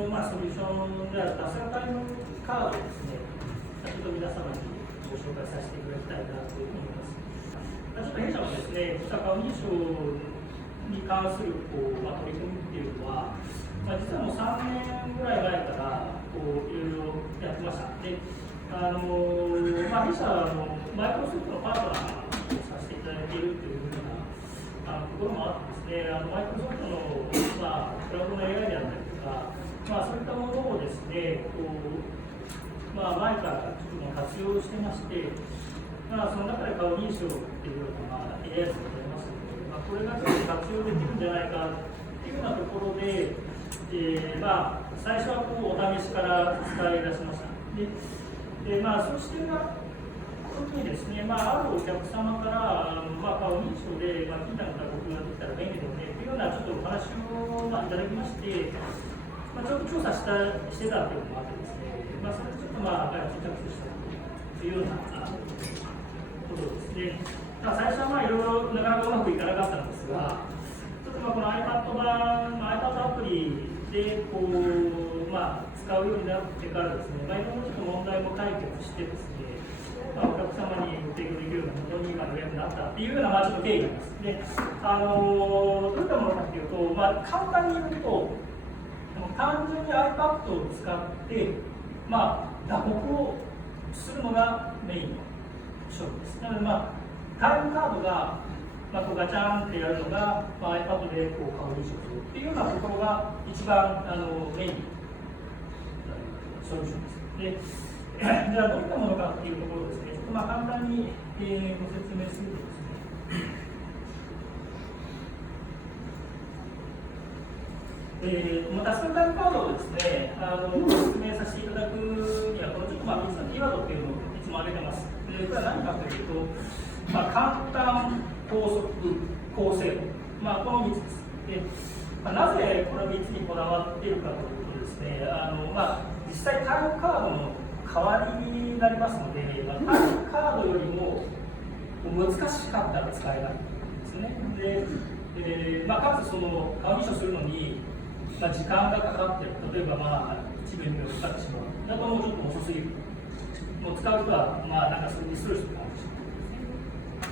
ソリューションであるタスカルタイムカードをですね、ちょっと皆様にご紹介させていただきたいなと思います。ちょっと弊社はですね、実は顔認証に関する取り組みっていうのは、実はもう3年ぐらい前からいろいろやってました。で弊社はマイクロソフトのパートナーをさせていただいているというふうなところもあってですね、マイクロソフトの、クラウドの AI であったりとか、そういったものをですね、前からちょっと活用してまして、その中で顔認証っていうような、AI がございますので、これがちょっと活用できるんじゃないかっていうようなところで、最初はお試しから使い出しました。そうして時にですね、あるお客様から顔認証で、金額が僕ができたら便利だよねというようなちょっとお話をいただきまして、ちょっと調査してたというのもあってですね、それでちょっと着手したというようなことですね。最初はいろいろなかなかうまくいかなかったんですが、ちょっとこの iPad アプリで使うようになってからですね、いろんな問題も解決してですね、お客様にご提供できるようなものに今のようになったっていうようなちょっと経緯があります。で、どういったものかというと、簡単に言うと、単純に iPad を使って、打刻をするのがメインの商品です。なので、タイムカードが、ガチャンってやるのが、iPad で顔認証するっていうようなところが一番メインのソリューションです。でじゃあどういったものかっていうところですね、ちょっと簡単に、ご説明するとですね、タスカルタイムカードをですね、説明させていただくには、ちょっと3つのキーワードっていうのをいつも挙げてます。これは何かというと、簡単、高速、高精度、この3つです。でなぜこの3つにこだわっているかというとですね、実際タイムカードの代わりになりますので、タイムカードよりも難しかったら使えないんですよね。でかつその顔認証するのに、時間がかかって、例えば1秒2秒かかってしまう。だともうちょっと遅すぎる。もう使う人はそれにスルーするかもしれ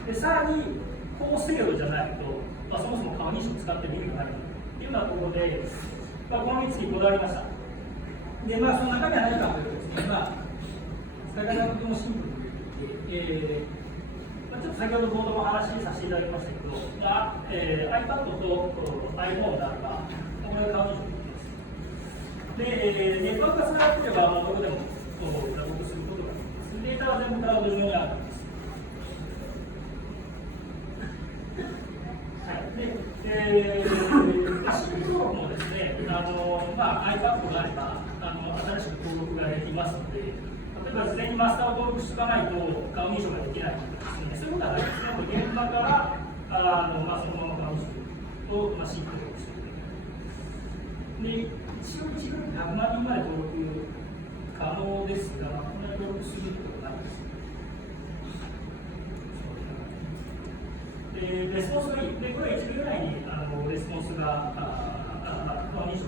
ない。で、さらに高精度じゃないと、そもそも顔認証を使ってる意味がないというようなところで、この3つにこだわりました。で、その中身は何かというとですね、使い方がとてもシンプルで、ちょっと先ほどボードも話しさせていただきましたけど、iPad と iPhone であれば、これが顔認証できます。で、ネットワークがつながっていれば、どこでも打刻することができます。データは全部クラウド上にあるんです。新登録もですね、iPad があれば新しく登録ができますので、例えば事前にマスターを登録しておかないと顔認証ができないとかですね、そういうことはないですね。現場からそのまま顔認証を新登録しておく。で、一応100万人まで登録可能ですが、こんなに登録することはないです。レスポンスがいい。で、これは1秒以内にレスポンスが顔認証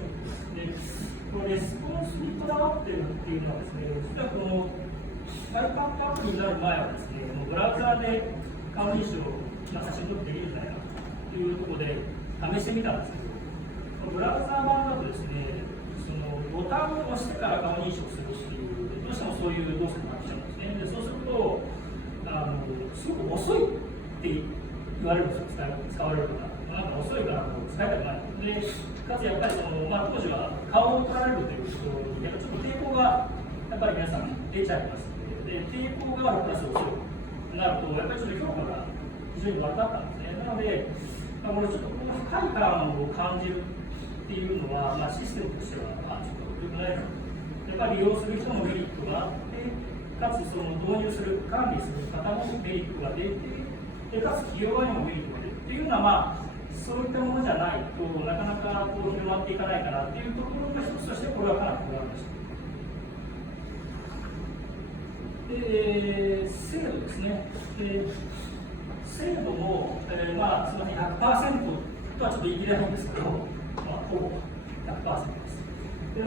です。このレスポンスにこだわっているっていうのはですね、実はこの iPad アプリになる前はですね、ブラウザーで顔認証を写真撮ってできるんじゃないかというところで試してみたんですけど、ブラウザー版だとですね、そのボタンを押してから顔認証するっていう、どうしてもそういう動作になっちゃうんですね。でそうするとすごく遅いって言われるんですよ、使われる方。遅いから使いたくない。で、かつやっぱり当時は顔を取られるというところに、ちょっと抵抗がやっぱり皆さん出ちゃいますので、抵抗があるプラス遅いとなると、やっぱりちょっと評価が非常に悪かったんですね。なので、これちょっと不快感を感じるっていうのは、システムとしてはちょっと良くないので、やっぱり利用する人のメリットがあって、かつその導入する、管理する方のメリットが出て、かつ企業側にもメリットが出るっていうのは、そういったものじゃないとなかなか広まっていかないかなっていうところの一つとしてこれはかなりこだわりました。で、精度ですね。精度も、すみません、100% とはちょっと言い切れないんですけど、ほぼ 100% です。で、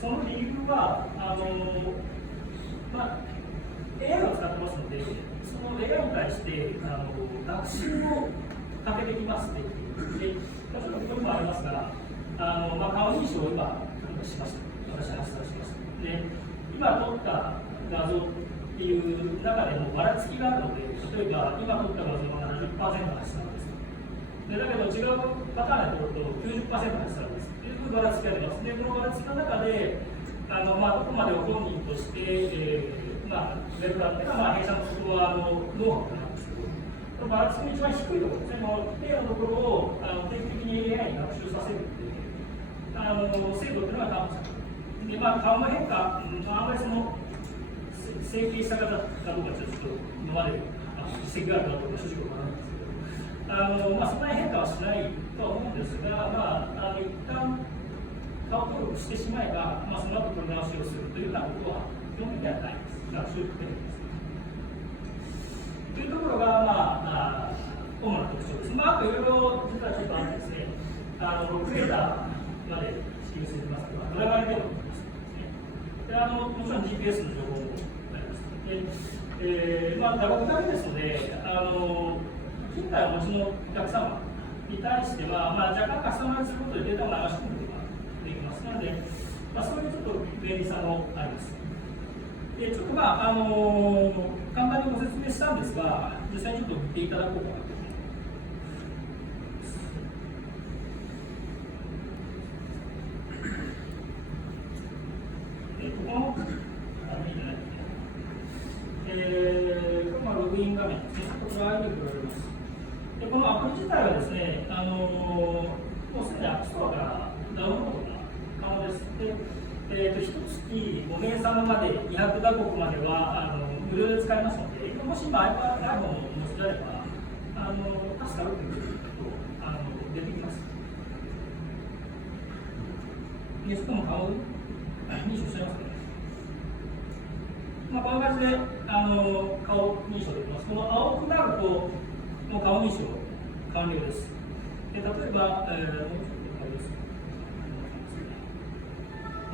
その理由は、AI を使ってますので、その AI に対して学習をかけてきますっていう。で、ちょっとここにもありますが、顔認証を今、しました。私は発しました。で、今撮った画像っていう中でもばらつきがあるので、例えば今撮った画像が 70% 発したんです。でだけど違うパターンで撮ると 90% 発したんです。というばらつきがあります。で、このばらつきの中で、どこまでを本人として、ウェブだっていうのは、弊社のそこはノウハウなんですけど、このばらつきの一番低いところですね、例のところを定期的に AI に学習させるっていう、精度っていうのが担保される。で、顔の変化、あんまりその整形した方かどうかちょっと今まで実績があるかどうか正直わからないんですけど、そんなに変化はしないとは思うんですが、一旦顔登録してしまえば、その後取り直しをするというようなことは基本的にはないです。学習ってです。というところが、主な特徴です。あといろいろ実はちょっとあってですね、6データまで支給されてますけど、ドライバーでもでもちろん GPS の情報もあります。で、打撲だけですので、勤怠をお持ちのお客様に対しては、若干カスタマイズすることでデータを流し込むことができますので、そういうちょっと便利さもあります。で、ちょっと簡単にご説明したんですが、実際にちょっと見ていただこうかなと思います。ログイン画面ですね。こちら iPad があります。で、このアプリ自体はですね、もうすでに App Store からダウンロードが可能です。で、1月5名様まで200打刻までは無料で使えますので、もし今 iPhone をお持ちであれば、助かるということ出てきます。で、しかも顔認証しちゃいますね。こんな感じで顔認証できます。この青くなると、もう顔認証完了です。で、例えば、もうちょっと分かります。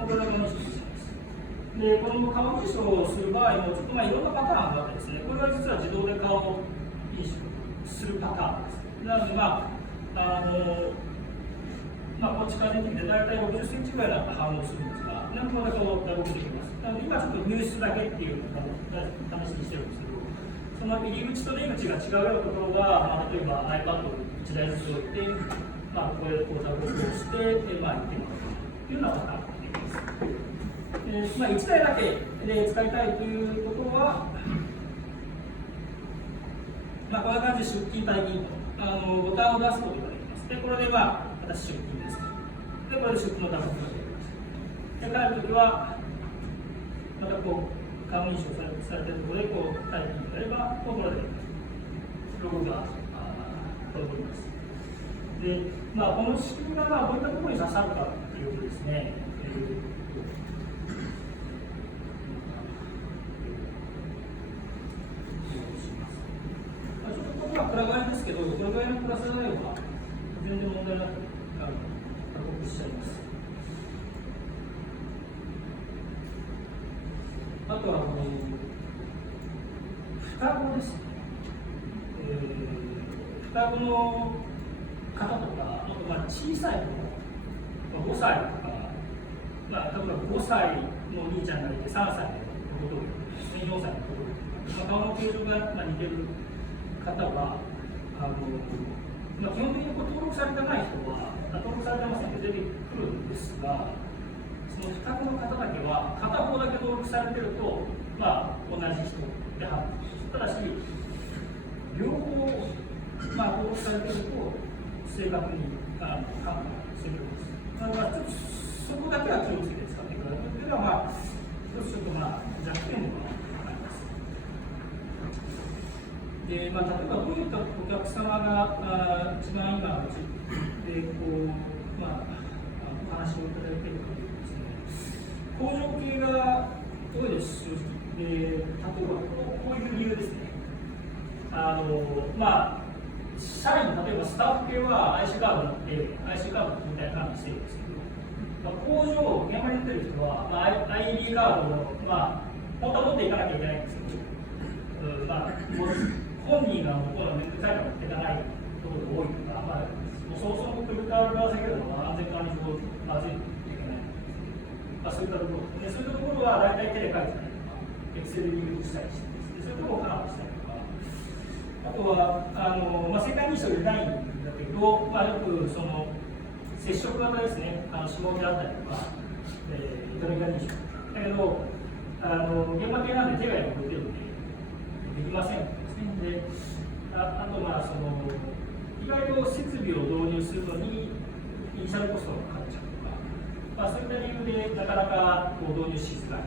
これが顔認証です。で、この顔認証をする場合も、ちょっといろんなパターンがあってですね、これは実は自動で顔認証するパターンです。なので、こう近づいてきて、大体60センチぐらいの反応するんですが、ここでこう打撲できます。なので、今ちょっと入出だけっていうのを試しにしてるんですけど、その入り口と出口が違うようなところは、例えば iPad を1台ずつ置いて、ここでこう打撲をして、行ってもらうというようなパターンができます。1台だけで使いたいということは、こんな感じで出勤退勤とボタンを出すことができます。で、これで私出勤です。で、これで出勤の打撲ができます。で、帰るときは、またこう、顔認証されているところで、こう、退勤やれば、これでロゴが届きます。で、この仕組みがどういったところに刺さるかというとですね、ちょっとここは暗がりですけど、これぐらいの暗さがあれば、全然問題なく打刻しちゃいます。あとは双子ですね。双子の方とか、あと小さい子、5歳とか、例えば5歳のお兄ちゃんがいて、3歳の子供ですね、4歳の子供とか、顔の形状が似てる方は、基本的に登録されてない人は、登録されてませんって出てくるんですが、その双子の方だけは、片方だけ登録されてると、同じ人で判断します。ただし、両方、登録されてると、正確に判断してくれます。だからちょっとそこだけは気をつけて使ってくださいというのは、一つちょっと弱点でもあります。で、例えばどういったお客様が一番今、でお話をいただいているかというとですね、工場系が多いです、正直。で、例えばこういう理由ですね。社員、例えばスタッフ系は IC カードを持って、IC カードを勤怠管理しているんですけど、工場現場に出てる人は、ID カードを、本当は持っていかなきゃいけないんですけど、本人がこの面倒くさいから持っていかないところが多いとか、そもそもクレジットカード側だけでも安全管理上まずいといけない、そういったところで、そういったところは大体手で書いてたりとか、エクセル入力したりしてですね、そういうところをカードしたりとか、あとは世界認証でないんだけど、よくその接触型ですね、指紋であったりとか、糸目認証だけど、現場系なんで手が動いてるのでできませんですね。であとその意外と設備を導入するのにイニシャルコストがかかっちゃうとか、そういった理由でなかなか導入しづらい。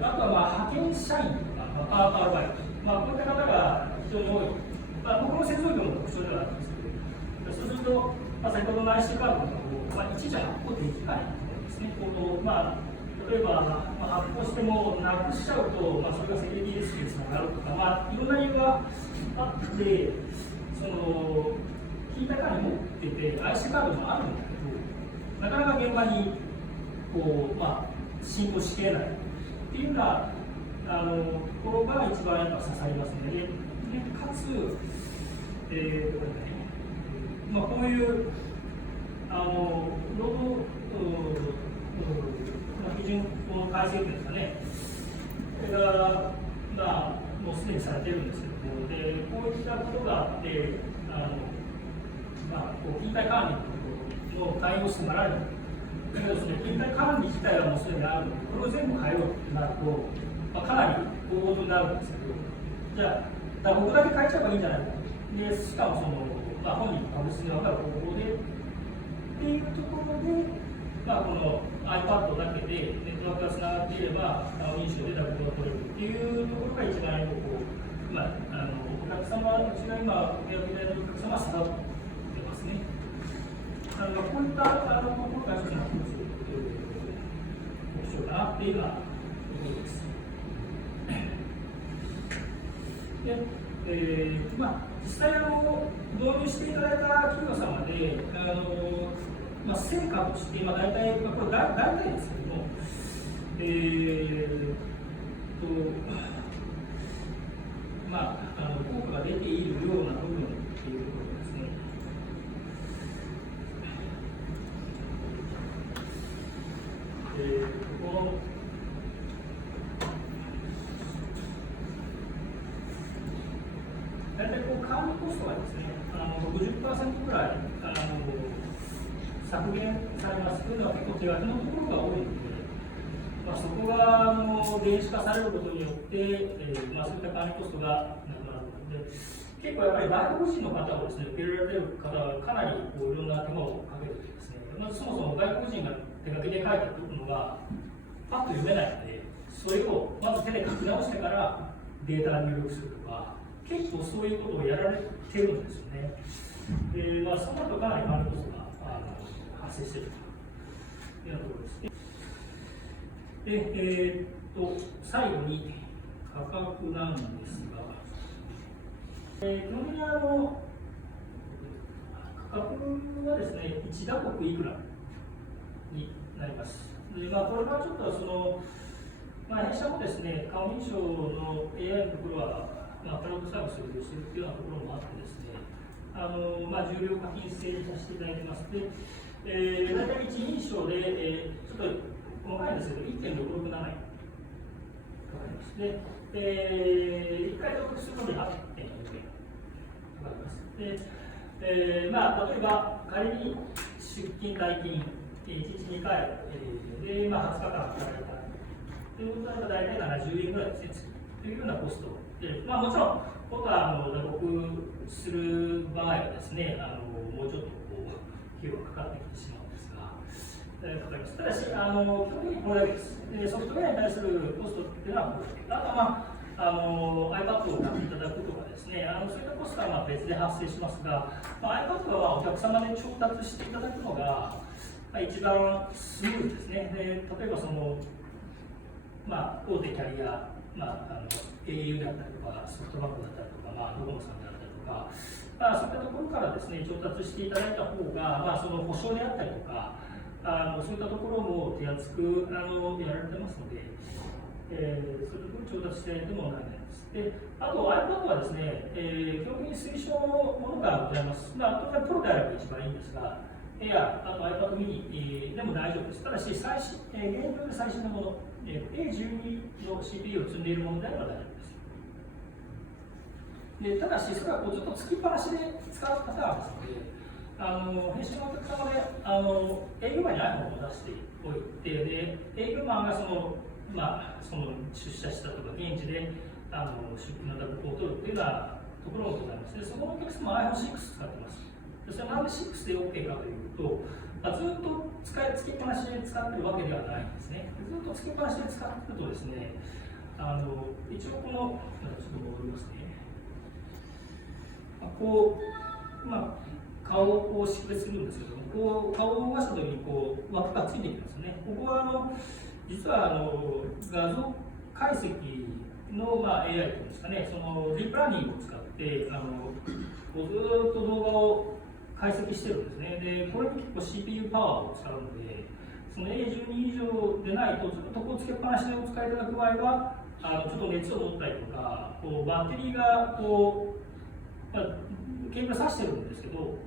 あとは派遣社員とか、パートアルバイト、こういった方が非常に多い。僕の製造業の特徴ではあるんですけど、そうすると、先ほどの IC カードとかを、一時発行できないですね。例えば、発行してもなくしちゃうと、それがセキュリティリスクにつながるとか、いろんな理由があって、聞いたから持ってて、IC カードもあるんだけど、なかなか現場に進行しきれないっていうようなところが一番やっぱ刺さりますので、かつ、こういう労働基準法の改正というんですかね、これが、もうすでにされているんですけども、こういったことがあって、勤怠管理の対応してもらえる。だけど、勤怠管理自体はもうすでにあるので、これを全部変えようとなると、かなり大事になるんですけど、じゃあ、僕だけ変えちゃえばいいんじゃないかと。しかも本人の株式が分かる方法でっていうところで、この iPad だけでネットワークがつながっていれば、顔認証でダブルが取れるっていうところが一番お客様、うちが今、お客でお客様は下がってますね。こういったところがちょっと面白いかなっていうようなところです。実際導入していただいた企業様で、成果として、大体、これ大体ですけども、効果が出ているような部分っていうところですね。大体管理コストがですね、60% ぐらい削減されますというのは結構手書きのところが多いので、そこが電子化されることによって、そういった管理コストがなくなるので、結構やっぱり外国人の方をですね、受け入れられる方はかなりいろんな手間をかけてですね、そもそも外国人が手書きで書いてくるのがパッと読めないので、それをまず手で書き直してからデータに入力するとか、結構そういうことをやられてるんですよね。そうなるとかなり管理コストが発生しているというようなところです。最後に価格なんですが、基本的に価格はですね、1打刻いくらになります。これはちょっと弊社もですね、顔認証の AI のところは、クラウドサービスを利用しているというようなところもあってですね、重量課金制にさせていただいてます。で、大体一認証で、ちょっと細かいんですけど、1.667円かかります。で、1回登録するのに 8.4 円かかります。で、例えば仮に出勤、退勤、1日2回、で、20日間働いたということだと大体70円ぐらいですね、というようなコストで、もちろん、僕は打刻する場合はですね、もうちょっと費用がかかってきてしまうんですが、かかります。ただし、基本的にこれだけです。で、ソフトウェアに対するコストっていうのはこれだけ。あとは、iPad を買っていただくとかですね、そういったコストは別で発生しますが、iPad はお客様で調達していただくのが、一番スムーズですね。で、例えば大手キャリア、au だったりとか、ソフトバンクだったりとか、ドコモさんであったりとか、そういったところからですね、調達していただいた方が、その保証であったりとか、そういったところも手厚くやられてますので、そういうところ調達していただいても問題ないです。で、あと iPad はですね、基本的に推奨のものがございます。当然、プロであれば一番いいんですが、あと iPad mini でも大丈夫です。ただし、現状で最新のもの、A12 の CPU を積んでいるものであれば大丈夫です。ただし、それはずっとつきっぱなしで使うパターンですので、弊社のお客様で営業マンに iPhone を出しておいて、で営業マンがその出社したとか、現地で出勤のダブルを取るというようなところもございます。でそこのお客様は iPhone6 使ってます。それはなんで6で OK かというと、ずっとつきっぱなしで使っているわけではないんですね。ずっとつきっぱなしで使っているとですね、一応この、ちょっと戻りますね。顔をこう識別するんですけども、顔を動かしたときに枠がついてきますよね。ここは実は画像解析のAI というんですかね、そのディープラーニングを使ってずっと動画を解析してるんですね。で、これに結構 CPU パワーを使うので、その A12 以上でないと、ずっとこうつけっぱなしでお使いいただく場合は、ちょっと熱を持ったりとか、バッテリーがケーブル挿してるんですけど、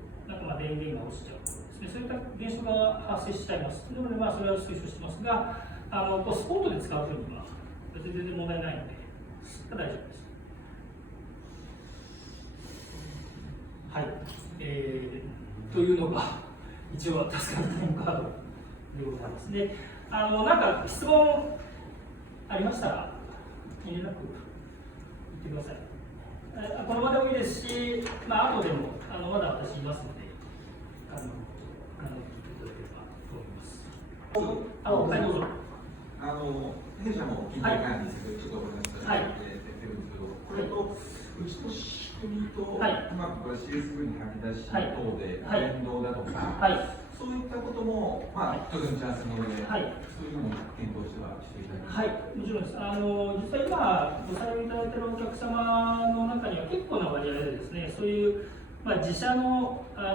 電源が落ちちゃうとですね、そういった現象が発生しちゃいます。なので、それは推奨してますが、スポートで使う分には別に全然問題ないので、大丈夫です。はい。というのが、一応、タスカルタイムカードでございます。で、質問ありましたら、気になく言ってください。この場でもいいですし、後でもまだ私いますので、聞いていただければと思います。はい、どうぞ。弊社も勤怠管理するちょっとお話しさせていただいてるんですけど、これとうちの仕組みとうまくこれ CSV に書き出し等で連動だとか、そういったことも当然チャンスなので、そういうのも検討してはしていただきます。もちろんです。実際今ご採用いただいているお客様の中には結構な割合でですね、そういう自社の例え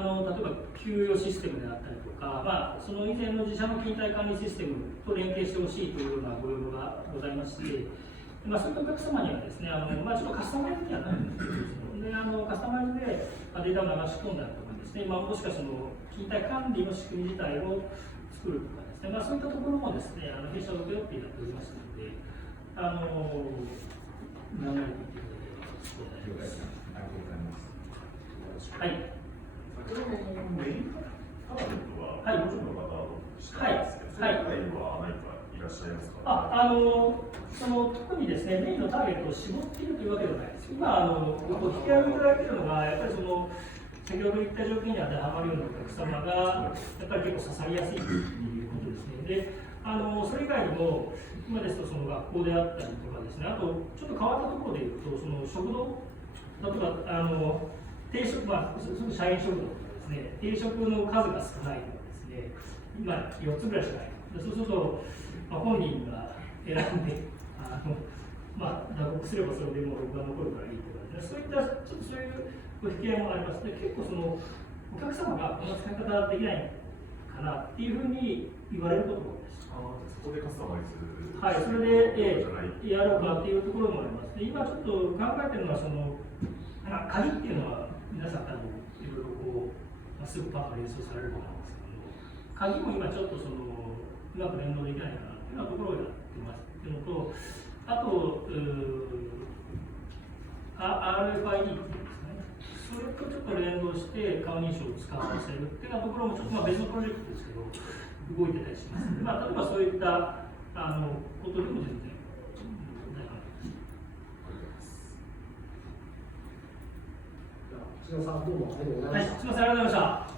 ば給与システムであったりとか、その以前の自社の勤怠管理システムと連携してほしいというようなご要望がございまして、そういったお客様にはですね、ちょっとカスタマイズにはなるんですけど、カスタマイズでデータを流し込んだりとかですね、もしくはその勤怠管理の仕組み自体を作るとかですね、そういったところもですね、弊社を請け負ってやっておりますので、何々と言っていただければ結構大丈夫です。ありがとうございます。先ほどのメインターゲットは工場の方としたんですけど、それ以外は何かいらっしゃいますか？特にですね、メインのターゲットを絞っているというわけではないです。今、引き上げいただいているのが、やっぱり先ほど言った条件に当てはまるようなお客様が、やっぱり結構刺さりやすいということですね。で、それ以外にも、今ですと学校であったりとかですね、あとちょっと変わったところでいうと、食堂、例えば定食、社員食堂とかですね、定食の数が少ないとかですね、今4つぐらいしかない。そうすると、本人が選んで、打刻すればそれでもう録画残るからいいとかですね、そういったちょっとそういうご引き合いもあります。で、結構お客様がこの使い方できないかなっていうふうに言われることもです。そこでカスタマイズ、それで、やろうかっていうところもあります。で、今ちょっと考えてるのは鍵っていうのは皆さんいろいろすぐパッと連想されると思うんですけども、鍵も今ちょっとうまく連動できないかなっていうようなところをやってますっていうのと、あとRFID っていうんですね、それとちょっと連動して顔認証を使わせるっていうようなところもちょっと別のプロジェクトですけど動いてたりしますので、例えばそういったことでも全然大丈夫です。篠さん、どうもありがとうございました。すみません、ありがとうございました。